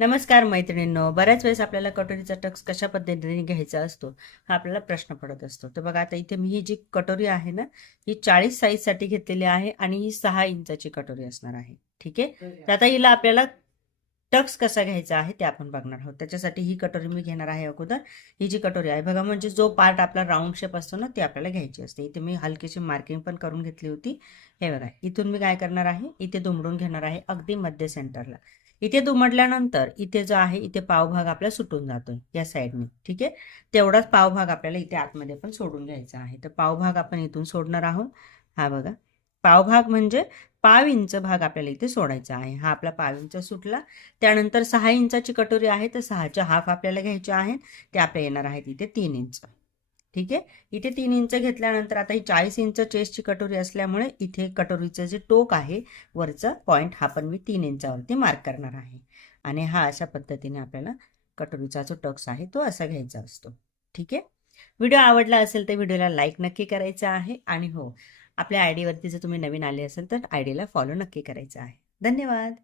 नमस्कार मैत्रिणींनो, बऱ्याच वेळेस आपल्याला कटोरीचा टक्स कशा पद्धतीने घ्यायचा असतो हा आपल्याला प्रश्न पडत असतो. तर बघा, आता इथे मी ही जी कटोरी आहे ना, ही 40 साईजसाठी घेतलेली आहे आणि ही 6 इंचाची कटोरी असणार आहे. ठीक आहे. तर आता हिला आपल्याला टक्स कसा घ्यायचा आहे ते आपण बघणार आहोत. त्याच्यासाठी ही कटोरी मी घेणार आहे. अगोदर ही जी कटोरी आहे बघा, म्हणजे जो पार्ट आपला राऊंड शेप असतो ना, ते आपल्याला घ्यायची असते. इथे मी हलकीशी मार्किंग पण करून घेतली होती. हे बघा, इथून मी काय करणार आहे, इथे दुमडून घेणार आहे अगदी मध्य सेंटरला. इथे दुमडल्यानंतर इथे जो आहे, इथे पावभाग आपला सुटून जातोय या साईडने. ठीक आहे. तेवढाच पावभाग आपल्याला इथे आतमध्ये पण सोडून घ्यायचा आहे. तर पावभाग आपण इथून सोडणार आहोत. हा बघा, पावभाग म्हणजे पाव इंच भाग आपल्याला इथे सोडायचा आहे. हा आपला पाव इंच सुटला. त्यानंतर 6 इंचाची कटोरी आहे, तर 6च्या हाफ आपल्याला घ्यायचे आहेत. ते आपल्या येणार आहेत इथे 3 इंच. ठीक आहे. इथे 3 इंच घेतल्यानंतर आता ही 40 इंच चेस्टची कटोरी असल्यामुळे इथे कटोरीचं जे टोक आहे, वरचा पॉइंट, हा पण मी 3 इंचावरती मार्क करणार आहे. आणि हा अशा पद्धतीने आपल्याला कटोरीचा जो टक्स आहे तो असा घ्यायचा असतो. ठीक आहे. व्हिडिओ आवडला असेल तर व्हिडिओला लाईक नक्की करायचा आहे. आणि हो, आपल्या आयडीवरती जर तुम्ही नवीन आले असेल तर आयडीला फॉलो नक्की करायचं आहे. धन्यवाद.